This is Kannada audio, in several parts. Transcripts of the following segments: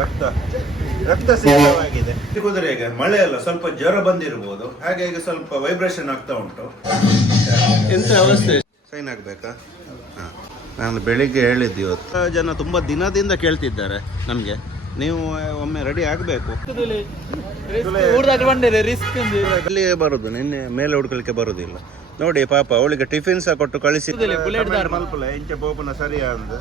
ರಕ್ತ ರಕ್ತ ಸಿದ್ಧವಾಗಿದೆ ಈಗ ಮಳೆ ಅಲ್ಲ ಸ್ವಲ್ಪ ಜ್ವರ ಬಂದಿರಬಹುದು ಹಾಗೆ ಈಗ ಸ್ವಲ್ಪ ವೈಬ್ರೇಷನ್ ಆಗ್ತಾ ಉಂಟು. ಎಂತ ಅವಸ್ಥೆ? ಸೈನ್ ಆಗ್ಬೇಕಾ? ಹಾ. ನಾನು ಬೆಳಿಗ್ಗೆ ಹೇಳಿದ್ದು ಇವತ್ತು. ಜನ ತುಂಬ ದಿನದಿಂದ ಕೇಳ್ತಿದ್ದಾರೆ ನಮಗೆ. ನೀವು ಒಮ್ಮೆ ರೆಡಿ ಆಗಬೇಕು. ಅಲ್ಲಿಯೇ ಅಲ್ಲಿ ಬರುದು ನಿನ್ನೆ ಮೇಲೆ ಹುಡ್ಕಲಿಕ್ಕೆ ಬರೋದಿಲ್ಲ. ನೋಡಿ ಪಾಪ ಅವಳಿಗೆ ಟಿಫಿನ್ ಸಹ ಕೊಟ್ಟು ಕಳಿಸಿ. ಮಲ್ಪಲ ಇಂಚೆ ಬೋಪನ ಸರಿಯ ಅಂದ.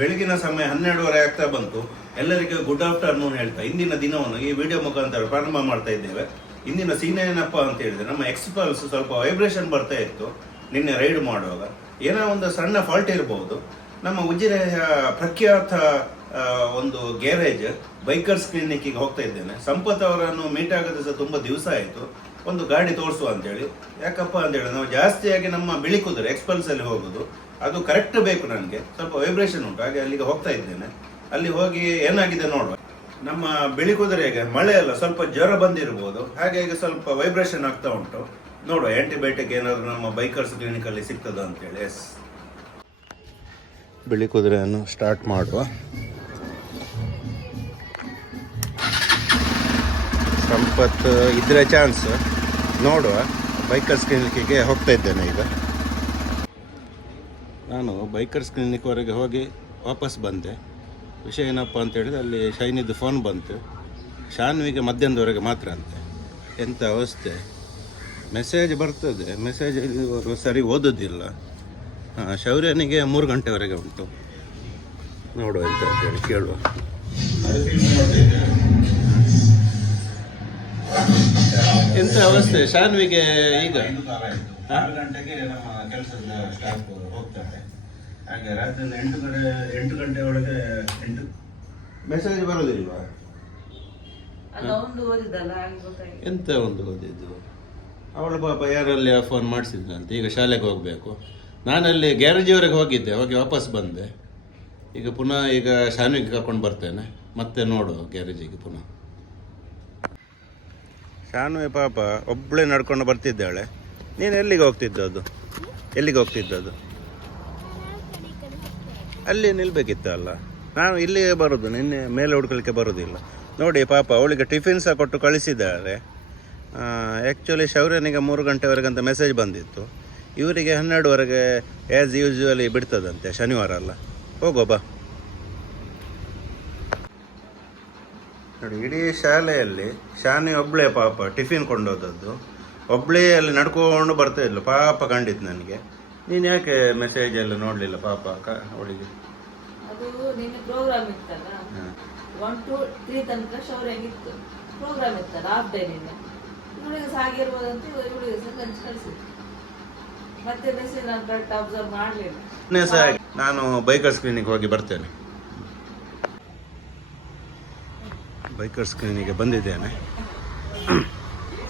ಬೆಳಗಿನ ಸಮಯ ಹನ್ನೆರಡುವರೆ ಆಗ್ತಾ ಬಂತು. ಎಲ್ಲರಿಗೂ ಗುಡ್ ಆಫ್ಟರ್ನೂನ್ ಹೇಳ್ತಾ, ಇಂದಿನ ದಿನವನ್ನು ಈ ವಿಡಿಯೋ ಮುಖಾಂತರ ಪ್ರಾರಂಭ ಮಾಡ್ತಾ ಇದ್ದೇವೆ. ಇಂದಿನ ಸೀನ್ ಏನಪ್ಪ ಅಂತ ಹೇಳಿದ್ರೆ, ನಮ್ಮ ಎಕ್ಸ್ಪಲ್ಸ್ ಸ್ವಲ್ಪ ವೈಬ್ರೇಷನ್ ಬರ್ತಾ ಇತ್ತು, ನಿನ್ನೆ ರೈಡ್ ಮಾಡುವಾಗ. ಏನೋ ಒಂದು ಸಣ್ಣ ಫಾಲ್ಟ್ ಇರಬಹುದು ನಮ್ಮ ಉಜಿರೆಯ ಪ್ರಖ್ಯಾತ ಒಂದು ಗ್ಯಾರೇಜ್ ಬೈಕರ್ಸ್ ಕ್ಲಿನಿಕ್ಕಿಗೆ ಹೋಗ್ತಾ ಇದ್ದೇನೆ. ಸಂಪತ್ ಅವರನ್ನು ಮೀಟ್ ಆಗದೆ ಸಹ ತುಂಬ ದಿವಸ ಆಯಿತು. ಒಂದು ಗಾಡಿ ತೋರಿಸುವ ಅಂತೇಳಿ. ಯಾಕಪ್ಪ ಅಂತೇಳಿ, ನಾವು ಜಾಸ್ತಿಯಾಗಿ ನಮ್ಮ ಬಿಳಿ ಕುದುರೆ ಎಕ್ಸ್ಪಲ್ಸ್ ಅಲ್ಲಿ ಹೋಗೋದು, ಅದು ಕರೆಕ್ಟ್ ಬೇಕು ನನಗೆ. ಸ್ವಲ್ಪ ವೈಬ್ರೇಷನ್ ಉಂಟು, ಹಾಗೆ ಅಲ್ಲಿಗೆ ಹೋಗ್ತಾ ಇದ್ದೇನೆ. ಅಲ್ಲಿ ಹೋಗಿ ಏನಾಗಿದೆ ನೋಡುವ. ನಮ್ಮ ಬಿಳಿ ಕುದುರೆಗೆ ಮಳೆ ಅಲ್ಲ, ಸ್ವಲ್ಪ ಜ್ವರ ಬಂದಿರಬಹುದು ಹಾಗೆ ಸ್ವಲ್ಪ ವೈಬ್ರೇಷನ್ ಆಗ್ತಾ ಉಂಟು. ನೋಡುವ ಆಂಟಿಬಯೋಟಿಕ್ ಏನಾದರೂ ನಮ್ಮ ಬೈಕರ್ಸ್ ಕ್ಲಿನಿಕಲ್ಲಿ ಸಿಗ್ತದ ಅಂತೇಳಿ ಎಸ್ ಬಿಳಿ ಕುದುರೆಯನ್ನು ಸ್ಟಾರ್ಟ್ ಮಾಡುವ. ಸಂಪತ್ ಇದ್ರೆ ಚಾನ್ಸ್ ನೋಡುವ. ಬೈಕರ್ಸ್ ಕ್ಲಿನಿಕ್ಕಿಗೆ ಹೋಗ್ತಾ ಇದ್ದೇನೆ ಈಗ. ನಾನು ಬೈಕರ್ಸ್ ಕ್ಲಿನಿಕ್ವರೆಗೆ ಹೋಗಿ ವಾಪಸ್ ಬಂದೆ. ವಿಷಯ ಏನಪ್ಪ ಅಂತ ಹೇಳಿದ್ರೆ, ಅಲ್ಲಿ ಶೈನಿದ್ದು ಫೋನ್ ಬಂತು. ಶಾನ್ವಿಗೆ ಮಧ್ಯಾಹ್ನದವರೆಗೆ ಮಾತ್ರ ಅಂತೆ. ಎಂಥ ಅವಸ್ಥೆ. ಮೆಸೇಜ್ ಬರ್ತದೆ. ಮೆಸೇಜ್ ಸರಿ ಓದೋದಿಲ್ಲ. ಹಾಂ, ಶೌರ್ಯನಿಗೆ ಮೂರು ಗಂಟೆವರೆಗೆ ಉಂಟು. ನೋಡುವ ಅಂತ ಹೇಳಿ ಕೇಳುವ. ಎಂಥ ಅವಸ್ಥೆ? ಶಾನ್ವಿಗೆ ಈಗ? ಆರು ಗಂಟೆಗೆ ನಮ್ಮ ಕೆಲಸದ ಸ್ಟಾಫ್ ಹೋಗ್ತಾರೆ. ಹಾಗೆ ರಾತ್ರಿ ಎಂಟು ಗಂಟೆ ಎಂಟು ಗಂಟೆ ಒಳಗೆ ಎಂಟು. ಮೆಸೇಜ್ ಬರೋದಿಲ್ವಾ? ಎಂತ ಒಂದು ಓದಿದ್ದು? ಅವಳು ಪಾಪ ಯಾರಲ್ಲಿ ಫೋನ್ ಮಾಡಿಸಿದ್ದಂತೆ ಈಗ ಶಾಲೆಗೆ ಹೋಗಬೇಕು. ನಾನಲ್ಲಿ ಗ್ಯಾರೇಜಿವರೆಗೆ ಹೋಗಿದ್ದೆ ಹೋಗಿ ವಾಪಸ್ ಬಂದೆ. ಈಗ ಪುನಃ ಈಗ ಶಾನ್ವಿಗೆ ಕರ್ಕೊಂಡು ಬರ್ತೇನೆ. ಮತ್ತೆ ನೋಡು ಗ್ಯಾರೇಜಿಗೆ ಪುನಃ. ಶಾನ್ವಿ ಪಾಪ ಒಬ್ಬಳೇ ನಡ್ಕೊಂಡು ಬರ್ತಿದ್ದಾಳೆ. ನೀನು ಎಲ್ಲಿಗೆ ಹೋಗ್ತಿದ್ದದ್ದು ಎಲ್ಲಿಗೆ ಹೋಗ್ತಿದ್ದದ್ದು ಅಲ್ಲಿ ನಿಲ್ಬೇಕಿತ್ತಲ್ಲ ನಾನು ಇಲ್ಲಿಗೆ ಬರೋದು, ನಿನ್ನೆ ಮೇಲೆ ಹುಡ್ಕಲಿಕ್ಕೆ ಬರೋದಿಲ್ಲ. ನೋಡಿ ಪಾಪ ಅವಳಿಗೆ ಟಿಫಿನ್ ಸಹ ಕೊಟ್ಟು ಕಳಿಸಿದ್ದಾರೆ. ಆ್ಯಕ್ಚುಲಿ ಶೌರ್ಯನಿಗೆ ಮೂರು ಗಂಟೆವರೆಗೆ ಅಂತ ಮೆಸೇಜ್ ಬಂದಿತ್ತು. ಇವರಿಗೆ ಹನ್ನೆರಡುವರೆಗೆ ಆ್ಯಸ್ ಯೂಶ್ವಲಿ ಬಿಡ್ತದಂತೆ, ಶನಿವಾರ ಅಲ್ಲ. ಹೋಗೋ, ಬಾ. ನೋಡಿ ಇಡೀ ಶಾಲೆಯಲ್ಲಿ ಶಾನೆ ಒಬ್ಬಳೇ ಪಾಪ ಟಿಫಿನ್ ಕೊಂಡೋದದ್ದು. ಒಬ್ಬಳೇ ಅಲ್ಲಿ ನಡ್ಕೊಂಡು ಬರ್ತಾ ಇದ್ಲು. ಪಾಪ ಕಂಡಿತ್ತು ನನಗೆ. ನೀನು ಯಾಕೆ ಮೆಸೇಜ್ ಎಲ್ಲ ನೋಡಲಿಲ್ಲ ಪಾಪ ಕ ಅವಳಿಗೆ? ಅದು ನಿನ್ನೆ ಪ್ರೋಗ್ರಾಮ್ ಇತ್ತಲ್ಲ? ಒನ್ ಟು ತ್ರೀ ತನಕ ಶೌರ್ಯಾಗಿತ್ತು ಪ್ರೋಗ್ರಾಮ್ ಇತ್ತಲ್ಲ ಹಾಫ್ ಡೇ ನಿನ್ನೆ. ಇವಳಿಗೆ ಸಹ ಆಗಿರ್ಬೋದಂತ ಇವಳಿಗೆ ಸಹ ಕನ್ಸು ಕಳಿಸಿದ್ರು ಮತ್ತೆ ಮೆಸೇಜ್ ನಾನು ಕರೆಕ್ಟ್ ಅಬ್ಸರ್ವ್ ಮಾಡಲಿಲ್ಲ. ನಾನು ಬೈಕರ್ಸ್ ಕ್ಲಿನಿಕ್ ಹೋಗಿ ಬರ್ತೇನೆ. ಬೈಕರ್ಸ್ ಕ್ಲಿನಿಕ್ಗೆ ಬಂದಿದ್ದೇನೆ.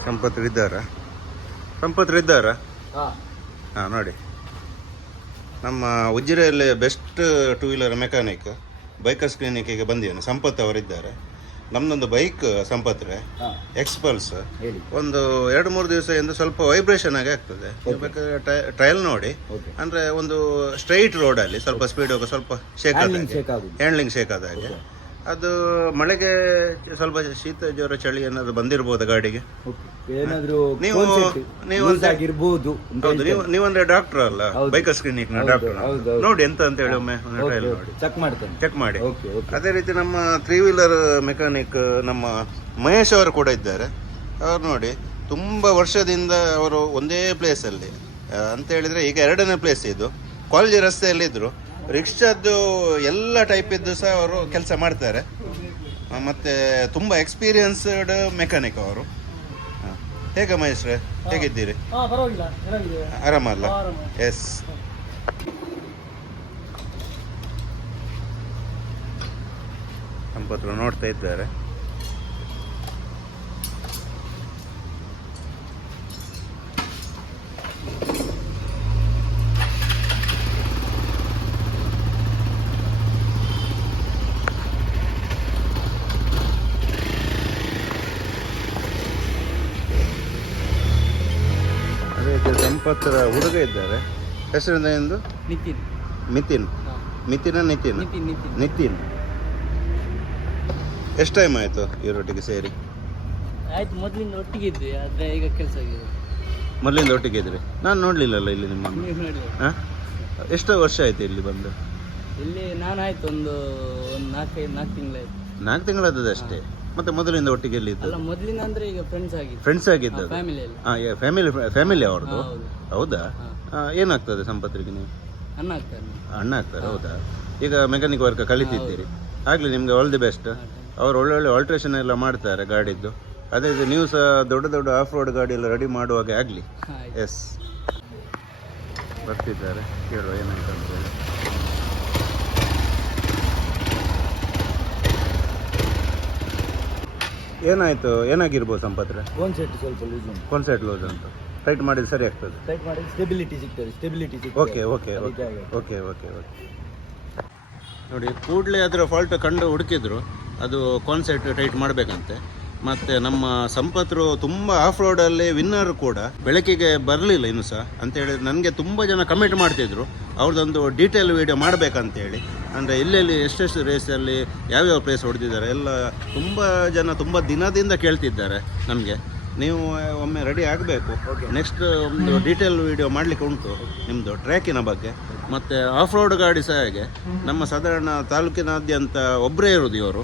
ಸಂಪತ್ರು ಇದ್ದಾರಾ ಹಾ. ಇದ್ದಾರಾ ಹಾಂ ನೋಡಿ. ನಮ್ಮ ಉಜ್ಜಿರೆಯಲ್ಲಿ best two wheeler mechanic bikers ಕ್ಲಿನಿಕ್ಕಿಗೆ ಬಂದಿದ್ದೇನೆ. ಸಂಪತ್ ಅವರಿದ್ದಾರೆ. ನಮ್ಮದೊಂದು ಬೈಕ್ ಸಂಪತ್ರೆ ಎಕ್ಸ್ಪಲ್ಸ್ ಒಂದು ಎರಡು ಮೂರು ದಿವಸ ಎಂದು ಸ್ವಲ್ಪ ವೈಬ್ರೇಷನ್ ಆಗಿ ಆಗ್ತದೆ. ಬೇಕಾದ್ರೆ ಟ್ರಯಲ್ ನೋಡಿ. ಅಂದ್ರೆ ಒಂದು ಸ್ಟ್ರೈಟ್ ರೋಡಲ್ಲಿ ಸ್ವಲ್ಪ ಸ್ಪೀಡ್ ಹೋಗೋ ಸ್ವಲ್ಪ ಶೇಕ್ ಹ್ಯಾಂಡ್ಲಿಂಗ್ ಶೇಕ್ ಆದ ಹಾಗೆ. ಅದು ಮಳೆಗೆ ಸ್ವಲ್ಪ ಶೀತ ಜ್ವರ ಚಳಿ ಏನಾದ್ರು ಬಂದಿರಬಹುದು ಗಾಡಿಗೆ? ಏನಾದ್ರೂ ನೀವು ನೀವು ಒಂದು- ಆಗಿರ್ಬೋದು ಹೌದು ನೀವು ನೀವಂದ್ರೆ ಡಾಕ್ಟರ್ ಅಲ್ಲ. ಬೈಕರ್ಸ್ ಕ್ಲಿನಿಕ್ನ ಡಾಕ್ಟರ್. ನೋಡಿ ಎಂತ ಅಂತ ಹೇಳಿ ಒಮ್ಮೆ ಟ್ರಯಲ್ ಚೆಕ್ ಮಾಡ್ತೇನೆ. ಚೆಕ್ ಮಾಡಿ. ಅದೇ ರೀತಿ ನಮ್ಮ ತ್ರೀ ವೀಲರ್ ಮೆಕ್ಯಾನಿಕ್ ನಮ್ಮ ಮಹೇಶ್ ಅವರು ಕೂಡ ಇದ್ದಾರೆ. ಅವ್ರು ನೋಡಿ ತುಂಬಾ ವರ್ಷದಿಂದ ಅವರು ಒಂದೇ ಪ್ಲೇಸಲ್ಲಿ ಅಂತ ಹೇಳಿದ್ರೆ ಈಗ ಎರಡನೇ ಪ್ಲೇಸ್ ಇದು. ಕಾಲೇಜ್ ರಸ್ತೆಯಲ್ಲಿ ಇದ್ರು ರಿಕ್ಷಾದ್ದು ಎಲ್ಲ ಟೈಪ್ ಇದ್ದು ಸಹ ಅವರು ಕೆಲಸ ಮಾಡ್ತಾರೆ. ಮತ್ತೆ ತುಂಬ ಎಕ್ಸ್ಪೀರಿಯನ್ಸ್ಡ್ ಮೆಕ್ಯಾನಿಕ್ ಅವರು. ಹೇಗ ಹೇಗೆ ಮಹೇಶ್ರೆ? ಹೇಗಿದ್ದೀರಿ? ಆರಾಮಲ್ಲ? ಆರಾಮ. ಎಸ್ ಸಂಪತ್ರ ನೋಡ್ತಾ ಇದ್ದಾರೆ. ರೀತಿ ಸಂಪತ್ತರ ಹುಡುಗ ಇದ್ದಾರೆ. ಹೆಸರಿಂದ ಎಂದು ನಿತಿನ್. ಮಿತಿನ್. ಮಿತಿನ ನಿತಿನ್? ನಿತಿನ್ ನಿತಿನ್. ನಿತಿನ್. ಎಷ್ಟು ಟೈಮ್ ಆಯಿತು ಇವರೊಟ್ಟಿಗೆ ಸೇರಿ? ಆಯ್ತು ಮೊದಲಿಂದ ಒಟ್ಟಿಗೆ ಇದ್ವಿ ಆದರೆ ಈಗ ಕೆಲಸ ಆಗಿದೆ. ಮೊದಲಿಂದ ಒಟ್ಟಿಗೆ ಇದ್ರಿ ನಾನು ನೋಡಲಿಲ್ಲಲ್ಲ ಇಲ್ಲಿ ನಿಮ್ಮ ನೀವು ನೋಡಿ ಹಾಂ? ಎಷ್ಟು ವರ್ಷ ಆಯಿತು ಇಲ್ಲಿ ಬಂದು? ಇಲ್ಲಿ ನಾನು ಆಯ್ತು ಒಂದು ಒಂದು ನಾಲ್ಕೈದು ನಾಲ್ಕು ತಿಂಗಳಾಯ್ತು. ನಾಲ್ಕು ತಿಂಗಳಾದದ್ದು ಅಷ್ಟೇ? ಮತ್ತೆ ಮೊದಲಿಂದ ಒಟ್ಟಿಗೆ ಎಲ್ಲಿದ್ದು? ಅಲ್ಲ ಮೊದಲಿನ ಅಂದ್ರೆ ಈಗ ಫ್ರೆಂಡ್ಸ್ ಆಗಿದ್ದು ಫ್ರೆಂಡ್ಸ್ ಆಗಿದ್ದು ಫ್ಯಾಮಿಲಿಯಲ್ಲಿ ಹಾಂ ಫ್ಯಾಮಿಲಿ ಫ್ಯಾಮಿಲಿ ಅವ್ರದ್ದು? ಹೌದು. ಆ, ಏನಾಗ್ತದೆ ಸಂಪತ್ರಿಗೆ ನೀವು? ಅಣ್ಣ ಆಗ್ತಾರೆ. ಅಣ್ಣ ಆಗ್ತಾರೆ ಹೌದಾ? ಈಗ ಮೆಕ್ಯಾನಿಕ್ ವರ್ಕ್ ಕಲಿತಿದ್ದೀರಿ. ಆಗಲಿ ನಿಮಗೆ ಆಲ್ ದಿ ಬೆಸ್ಟ್ ಅವ್ರು ಒಳ್ಳೊಳ್ಳೆ ಆಲ್ಟ್ರೇಷನ್ ಎಲ್ಲ ಮಾಡ್ತಾರೆ ಗಾಡಿದ್ದು. ಅದೇ ಇದು ನೀವು ಸಹ ದೊಡ್ಡ ದೊಡ್ಡ ಆಫ್ ರೋಡ್ ಗಾಡಿ ಎಲ್ಲ ರೆಡಿ ಮಾಡುವಾಗ ಆಗಲಿ. ಎಸ್ ಬರ್ತಿದ್ದಾರೆ. ಕೇಳುವ ಏನಾಯ್ತು ಅಂತ ಹೇಳಿ. ಏನಾಯ್ತು? ಏನಾಗಿರ್ಬೋದು ಸಂಪತ್ರೆ ಸೆಟ್ ಸ್ವಲ್ಪ ಲೂಸ್ ಉಂಟು ಕಾನ್ಸರ್ಟ್ ಲೋಸ್ ಅಂತ ಟೈಟ್ ಮಾಡಿದ್ರೆ ಸರಿ ಆಗ್ತದೆ. ಟೈಟ್ ಮಾಡಿ ಸ್ಟೆಬಿಲಿಟಿ ಸಿಗ್ತದೆ stability okay okay okay okay okay okay ನೋಡಿ ಕೂಡಲೇ ಅದರ ಫಾಲ್ಟ್ ಕಂಡು ಹುಡುಕಿದ್ರು. ಅದು ಕಾನ್ಸೆಟ್ ಟೈಟ್ ಮಾಡಬೇಕಂತೆ. ಮತ್ತು ನಮ್ಮ ಸಂಪತ್ರು ತುಂಬ ಆಫ್ ರೋಡಲ್ಲಿ ವಿನ್ನರ್ ಕೂಡ ಬೆಳಕಿಗೆ ಬರಲಿಲ್ಲ ಇನ್ನು ಸಹ ಅಂತ ಹೇಳಿದ್ರೆ ನನಗೆ ತುಂಬ ಜನ ಕಮೆಂಟ್ ಮಾಡ್ತಿದ್ರು. ಅವ್ರದ್ದೊಂದು ಡೀಟೇಲ್ ವೀಡಿಯೋ ಮಾಡಬೇಕಂತೇಳಿ. ಅಂದರೆ ಎಲ್ಲೆಲ್ಲಿ ಎಷ್ಟೆಷ್ಟು ರೇಸಲ್ಲಿ ಯಾವ್ಯಾವ ಪ್ಲೇಸ್ ಹೊಡೆದಿದ್ದಾರೆ ಎಲ್ಲ ತುಂಬ ಜನ ತುಂಬ ದಿನದಿಂದ ಕೇಳ್ತಿದ್ದಾರೆ ನಮಗೆ. ನೀವು ಒಮ್ಮೆ ರೆಡಿ ಆಗಬೇಕು. ನೆಕ್ಸ್ಟ್ ಒಂದು ಡೀಟೇಲ್ ವಿಡಿಯೋ ಮಾಡಲಿಕ್ಕೆ ಉಂಟು ನಿಮ್ಮದು ಟ್ರ್ಯಾಕಿನ ಬಗ್ಗೆ. ಮತ್ತು ಆಫ್ ರೋಡ್ ಗಾಡಿ ಸಹ ಹಾಗೆ. ನಮ್ಮ ಸಾಧಾರಣ ತಾಲೂಕಿನಾದ್ಯಂತ ಒಬ್ಬರೇ ಇರೋದು ಇವರು.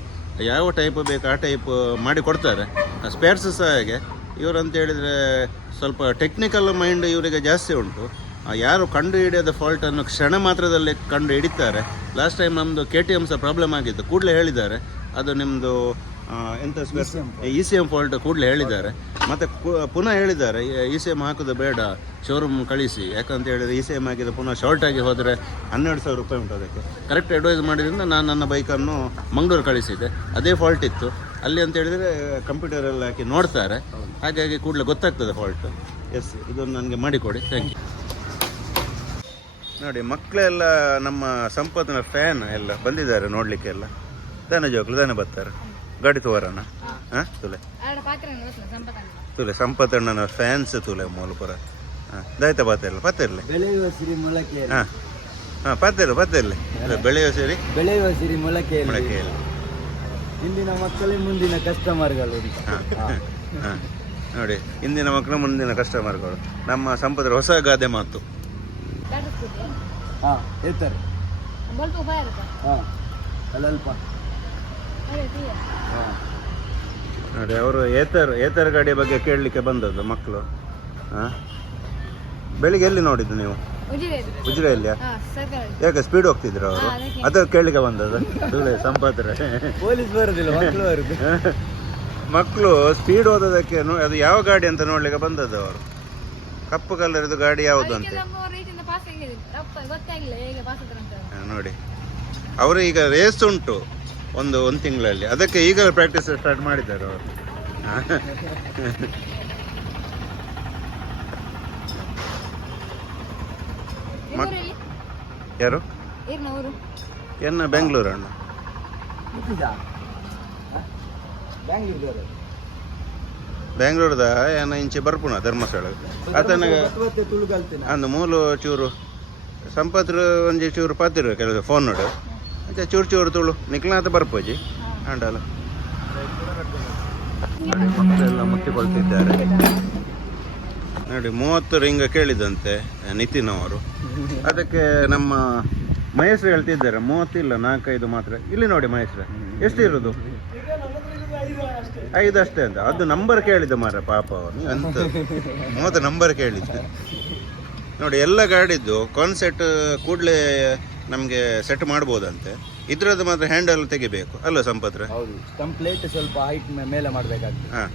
ಯಾವ ಟೈಪ್ ಬೇಕು ಆ ಟೈಪ್ ಮಾಡಿ ಕೊಡ್ತಾರೆ. ಸ್ಪೇರ್ಸ್ ಸಹ ಹಾಗೆ. ಇವರು ಅಂತ ಹೇಳಿದರೆ ಸ್ವಲ್ಪ ಟೆಕ್ನಿಕಲ್ ಮೈಂಡ್ ಇವರಿಗೆ ಜಾಸ್ತಿ ಉಂಟು. ಯಾರು ಕಂಡು ಹಿಡಿಯದ ಫಾಲ್ಟನ್ನು ಕ್ಷಣ ಮಾತ್ರದಲ್ಲಿ ಕಂಡು ಹಿಡಿತಾರೆ. ಲಾಸ್ಟ್ ಟೈಮ್ ನಮ್ಮದು ಕೆ ಟಿ ಎಂ ಸಹ ಪ್ರಾಬ್ಲಮ್ ಆಗಿತ್ತು. ಕೂಡಲೇ ಹೇಳಿದ್ದಾರೆ. ಅದು ನಿಮ್ಮದು ಎಂತ ಇ ಸಿ ಎಂ ಫಾಲ್ಟ್ ಕೂಡಲೇ ಹೇಳಿದ್ದಾರೆ. ಮತ್ತು ಪುನಃ ಹೇಳಿದ್ದಾರೆ ಇ ಸಿ ಎಂ ಹಾಕೋದು ಬೇಡ ಶೋರೂಮ್ ಕಳಿಸಿ. ಯಾಕಂತ ಹೇಳಿದರೆ ಇ ಸಿ ಎಂ ಹಾಕಿದ ಪುನಃ ಶಾರ್ಟ್ ಆಗಿ ಹೋದರೆ ಹನ್ನೆರಡು ಸಾವಿರ ರೂಪಾಯಿ ಉಂಟು ಅದಕ್ಕೆ. ಕರೆಕ್ಟ್ ಅಡ್ವೈಸ್ ಮಾಡಿದ್ರಿಂದ ನಾನು ನನ್ನ ಬೈಕನ್ನು ಮಂಗಳೂರು ಕಳಿಸಿದ್ದೆ. ಅದೇ ಫಾಲ್ಟ್ ಇತ್ತು. ಅಲ್ಲಿ ಅಂತ ಹೇಳಿದರೆ ಕಂಪ್ಯೂಟರಲ್ಲಿ ಹಾಕಿ ನೋಡ್ತಾರೆ. ಹಾಗಾಗಿ ಕೂಡಲೇ ಗೊತ್ತಾಗ್ತದೆ ಫಾಲ್ಟ್ ಎಸ್ ಇದೊಂದು ನನಗೆ ಮಾಡಿಕೊಡಿ. ಥ್ಯಾಂಕ್ ಯು ನೋಡಿ ಮಕ್ಕಳೆಲ್ಲ ನಮ್ಮ ಸಂಪತ್ತಿನ ಫ್ಯಾನ್ ಎಲ್ಲ ಬಂದಿದ್ದಾರೆ ನೋಡ್ಲಿಕ್ಕೆ ಎಲ್ಲ ದಾನ ಜೋಕ್ಲು ದಾನ ಬರ್ತಾರೆ ಗಾಡಿ ತೋರಣ ಹಾಂ ತುಲೆ. ತುಲೆ ಸಂಪತ್ತಣ್ಣನ ಫ್ಯಾನ್ಸ್ ತುಲೆ ಮೂಲಪುರ. ಹಾಂ ದಾಯ್ತ ಪಾತಿರಲ್ಲ ಪತ್ತಿರಲಿ ಬೆಳೆಯುವ ಸಿರಿ ಮೊಳಕೆ ಹಾಂ ಹಾಂ ಪತ್ತಿರ ಪತ್ತಿರಲಿ ಸಿರಿ ಸೇರಿ? ಬೆಳೆಯುವ ಸಿರಿ ಮೊಳಕೆ ಮೊಳಕೆಯಲ್ಲಿ ಇಂದಿನ ಮಕ್ಕಳೇ ಮುಂದಿನ ಕಸ್ಟಮರ್ಗಳು ಹಾಂ ಹಾಂ ನೋಡಿ ಇಂದಿನ ಮಕ್ಕಳು ಮುಂದಿನ ಕಸ್ಟಮರ್ಗಳು ನಮ್ಮ ಸಂಪದರ ಹೊಸ ಗಾದೆ ಮಾತು. ಹಾ ಹಾ ಅಲ್ಲಲ್ಪ ಅದೇ ಹಾ. ನೋಡಿ ಅವರು ಏತರ್ ಏತರ್ ಗಾಡಿಯ ಬಗ್ಗೆ ಕೇಳಲಿಕ್ಕೆ ಬಂದದ್ದು ಮಕ್ಕಳು. ಹಾಂ? ಬೆಳಿಗ್ಗೆ ಎಲ್ಲಿ ನೋಡಿದ್ದು ನೀವು? ಉಜಿರೆಯಲ್ಲಿ. ಉಜಿರೆಯಲ್ಲಿಯಾ? ಯಾಕೆ ಸ್ಪೀಡ್ ಹೋಗ್ತಿದ್ರು ಅವರು? ಅದು ಕೇಳಲಿಕ್ಕೆ ಬಂದದ್ದು. ಸುಳ್ಳೆ ಸಂಪಾದ್ರೆ ಪೊಲೀಸ್ ಬರುದಿಲ್ಲ ಮಕ್ಕಳು ಸ್ಪೀಡ್ ಹೋದದಕ್ಕೆ ನೋ- ಅದು ಯಾವ ಗಾಡಿ ಅಂತ ನೋಡ್ಲಿಕ್ಕೆ ಬಂದದ್ದು ಅವರು? ಕಪ್ಪು ಕಲರ್ದು ಗಾಡಿ ಯಾವುದು ಅಂತ? ಪಾಸ್ ಹೆಂಗಿದೆ ರಪ್ಪ ಗೊತ್ತಾಗಿಲ್ಲ ಹೇಗೆ ಪಾಸ್ ಹತ್ರ ಅಂತ ನೋಡಿ. ಅವರು ಈಗ ರೇಸ್ ಉಂಟು ಒಂದು ಒಂದು ತಿಂಗಳಲ್ಲಿ. ಅದಕ್ಕೆ ಈಗ ಪ್ರಾಕ್ಟೀಸ್ ಸ್ಟಾರ್ಟ್ ಮಾಡಿದ್ದಾರೆ ಅವರು. ಯಾರು? ಎನ್ನ ಬೆಂಗಳೂರು ಅಣ್ಣ. ಬೆಂಗಳೂರದ ಏನ ಇಂಚೆ ಬರ್ಪುಣ ಧರ್ಮಸ್ಥಳ. ಆತನಾಗ ಅಂದು ಮೂಲು ಚೂರು ಸಂಪತ್ರ ಒಂಜಿ ಚೂರು ಪಾತಿರು ಕೆಲವು ಫೋನ್ ನೋಡು. ಮತ್ತೆ ಚೂರು ಚೂರು ತುಳು. ನಿಕ್ಲಾತ ಬರ್ಪೋಜಿ. ಎಲ್ಲ ಮಕ್ಕಳೆಲ್ಲ ಮುತ್ತಿಕೊಳ್ತಿದ್ದಾರೆ. ನೋಡಿ, ಮೂವತ್ತು ರಿಂಗ ಕೇಳಿದಂತೆ ನಿತಿನ್ ಅವರು. ಅದಕ್ಕೆ ನಮ್ಮ ಮಹೇಶ್ರು ಹೇಳ್ತಿದ್ದಾರೆ, ಮೂವತ್ತಿಲ್ಲ, ನಾಲ್ಕೈದು ಮಾತ್ರ. ಇಲ್ಲಿ ನೋಡಿ ಮಹೇಶ್ರ ಎಷ್ಟು ಇರೋದು ಐದು ಅಷ್ಟೇ ಅಂತ. ಅದು ನಂಬರ್ ಕೇಳಿದ ಮಾರ ಪಾಪ ಅವನು. ಅಂತ ಮೂವತ್ತು ನಂಬರ್ ಕೇಳಿದ್ದೆ. ನೋಡಿ ಎಲ್ಲ ಗಾಡಿದ್ದು ಕಾನ್ಸೆಟ್ ಕೂಡಲೇ ನಮಗೆ ಸೆಟ್ ಮಾಡ್ಬೋದಂತೆ. ಇದ್ರದ್ದು ಮಾತ್ರ ಹ್ಯಾಂಡಲ್ ತೆಗಿಬೇಕು. ಅಲ್ಲ ಸಂಪತ್ರ? ಹೌದು. ಕಂಪ್ಲೇಟ್ ಸ್ವಲ್ಪ ಹೈಟ್ ಮೇಲೆ ಮಾಡ್ಬೇಕಾಗ್ತದೆ. ಹಾಂ.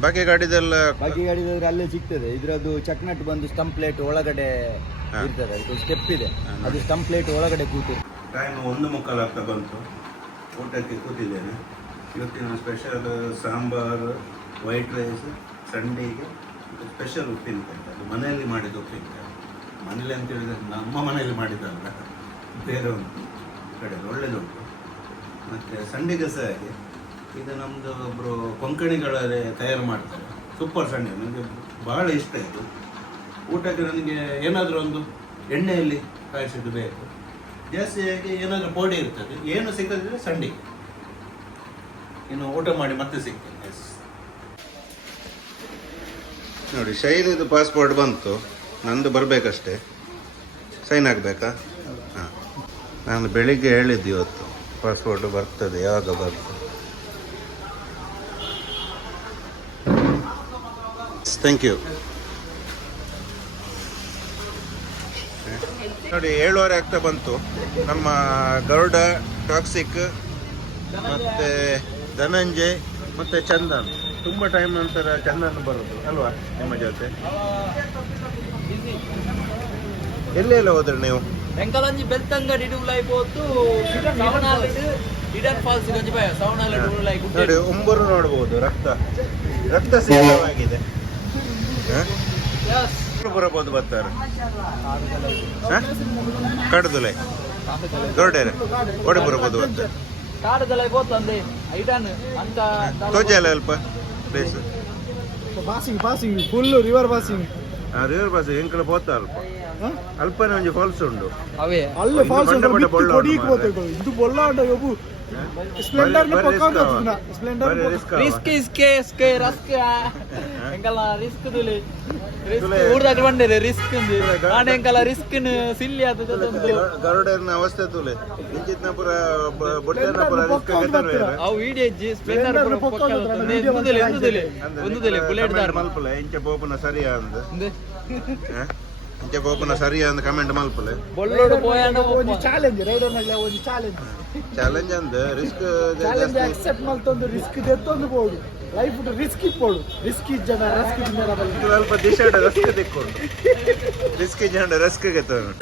ಬಾಕಿ ಗಾಡಿದೆಲ್ಲ ಬಾಕಿ ಗಾಡಿದ್ರೆ ಅಲ್ಲೇ ಸಿಗ್ತದೆ. ಇದ್ರದ್ದು ಚಕ್ನಟ್ ಬಂದು ಸ್ಟಂಪ್ ಪ್ಲೇಟ್ ಒಳಗಡೆ ಇರ್ತದೆ. ಅದಕ್ಕೆ ಸ್ಟೆಪ್ ಇದೆ. ಹಾ. ಅದು ಸ್ಟಂಪ್ ಪ್ಲೇಟ್ ಒಳಗಡೆ ಕೂತಿದೆ ಟೈಮ್ ಒಂದು ಮುಕ್ಕಾಲು ಆಗ್ತಾ ಬಂತು. ಊಟಕ್ಕೆ ಕೂತಿದ್ದೇನೆ. ಇವತ್ತಿನ ಸ್ಪೆಷಲ್ ಸಾಂಬಾರು ವೈಟ್ ರೈಸ್ ಸಂಡೇಗೆ ಸ್ಪೆಷಲ್ ಉಪ್ಪಿನಕಾಯಿ ಅದು ಮನೆಯಲ್ಲಿ ಮಾಡಿದ ಉಪ್ಪಿನಕಾಯಿ. ಮನೇಲಿ ಅಂತ ಹೇಳಿದ್ರೆ ನಮ್ಮ ಮನೆಯಲ್ಲಿ ಮಾಡಿದ್ದಲ್ಲ ಬೇರೆ ಒಂದು ಕಡೆ ಒಳ್ಳೆಯದುಂಟು ಮತ್ತು ಸಂಡಿಗೆ ಸಹ ಹಾಗೆ. ಇದು ನಮ್ಮದು ಒಬ್ಬರು ಕೊಂಕಣಿಗಳೇ ತಯಾರು ಮಾಡ್ತಾರೆ. ಸೂಪರ್ ಸಂಡೆ ನನಗೆ ಭಾಳ ಇಷ್ಟ ಇದು. ಊಟಕ್ಕೆ ನನಗೆ ಏನಾದರೂ ಒಂದು ಎಣ್ಣೆಯಲ್ಲಿ ಕಾಯಿಸಿದ್ದು ಬೇಕು. ಜಾಸ್ತಿಯಾಗಿ ಏನಾದರೂ ಪೌಡಿ ಇರ್ತದೆ. ಏನು ಸಿಗದಿದ್ರೆ ಸಂಡಿ ಇನ್ನು ಊಟ ಮಾಡಿ ಮತ್ತೆ ಸಿಗ್ತೇನೆ. ನೋಡಿ ಶೈನಿದು ಪಾಸ್ಪೋರ್ಟ್ ಬಂತು. ನಂದು ಬರಬೇಕಷ್ಟೇ. ಸೈನ್ ಆಗಬೇಕಾ? ಹಾಂ. ನಾನು ಬೆಳಿಗ್ಗೆ ಹೇಳಿದ್ದು ಇವತ್ತು. ಪಾಸ್ಪೋರ್ಟ್ ಬರ್ತದೆ, ಯಾವಾಗ ಬರ್ತದೆ. ಥ್ಯಾಂಕ್ ಯು ನೋಡಿ, ಏಳುವರೆ ಆಗ್ತಾ ಬಂತು. ನಮ್ಮ ಗರುಡ, ಟಾಕ್ಸಿಕ್, ಮತ್ತೆ ಧನಂಜಯ್ ಮತ್ತು ಚಂದನ್. ತುಂಬ ಟೈಮ್ ನಂತರ ಚಂದನ್ ಬರೋದು ಅಲ್ವಾ ನಿಮ್ಮ ಜೊತೆ? ಎಲ್ಲೆಲ್ಲ ಹೋದ್ರಿ ನೀವು? ಬೆಂಕಲಂಜಿ ಬೆಳ್ತಂಗಡಿ ಉಲಾಯಿ ಪೋತು ಇಡನ್ ಫಾಲ್ಸ್ ನೋಡಿ ಉಂಬರು ನೋಡ್ಬೋದು ರಕ್ತ. ರಕ್ತ ಸೇವವಾಗಿದೆ ಬರಬಹುದು ಬರ್ತಾರೆ? ಹ? ಕಡದುಲೆ. ಒಡೆ ಓಡಿ ಬರಬಹುದು ಬರ್ತಾರೆ ಕಾಡದಲ್ಲ ಪೋತಂದೆ ಐಡನ್ ಅಂತ ತೋಜಲ್ಲ ಅಲ್ಪ place passing passing full river passing river passing ಎಂಕಲ ಪೋತ ಅಲ್ಪ? ಅಲ್ಪನೆ ಒಂಜಿ ಫಾಲ್ಸ್ ಉಂಡು ಅವೇ. ಅಲ್ಲ ಫಾಲ್ಸ್ ಉಂಡು ಮಾರ್ರೆ. ಹೋಗ್ಬೇಕು ಇದು ಬೊಲ್ಲಾಟ ಒಬ್ಬು ಸ್ಪ್ಲೆಂಡರ್. ರಿಸ್ಕ್ ಇಸ್ಕೆ ಇಸ್ಕೆ ರಸ್ಕ್ ಹೆಂಗಲ್ಲ ರಿಸ್ಕ್ ದುಲಿ ರಿಸ್ಕ್. ಊರ್ದಾಟಿ ಬಂದಿದೆ ರಿಸ್ಕ್ ನಾನು ಹೆಂಗಲ್ಲ ಆನೆ ರಿಸ್ಕ್ ಸಿಲ್ಲಿ ಅದು ಒಂದು ಗರುಡನ ಅವಸ್ಥೆ ತುಲೆ. ಇಂಚಿತ್ನ ಪುರ ಬ- ಬೊಟ್ಟೆನ ಪುರ ರಿಸ್ಕ್ ಅವು ವಿಡಿಯೋ ಜಿ ಸ್ಪ್ಲೆಂಡರ್ ಪೊಕ್ಕ ಒಂದುದಲೆ ಬುಲೆಟ್ ದಾರ್. ಮಲ್ಪಲೆ ಇಂಚೆ ಪೋಪನ ಸರಿಯಾ ಅಂದ್. ಇಂಚ ಪೋಪನ ಸರಿಯಾ ಅಂದ್ ಕಮೆಂಟ್ ಮಲ್ಪಲೆ ಬೊಳ್ಳೋಡು ಪೋಯಾನ ಒಂದು ಚಾಲೆಂಜ್ ರೈಡರ್ ನಗ್ಲ ಒಂದು ಚಾಲೆಂಜ್ ಚಾಲೆಂಜ್ ಅಂದ್ ರಿಸ್ಕ್ ಚಾಲೆಂಜ್ ಅಕ್ಸೆಪ್ಟ್ ಮಲ್ತೊಂದು ರಿಸ್ಕ್ ದೆತ್ತೊಂದು ಬೋಡು ಲೈಫ್ ರಿಸ್ಕ್ ಇಪ್ಪೋಡು ರಿಸ್ಕ್ ಜನ ರಸ್ಕ್ ಜನ ಸ್ವಲ್ಪ ದಿಶಾಡ ರಸ್ಕ್ ತೆಕ್ಕೊಂಡು. ರಿಸ್ಕ್ ಜಂಡ ರಸ್ಕ್ ಗೆತ್ತವನು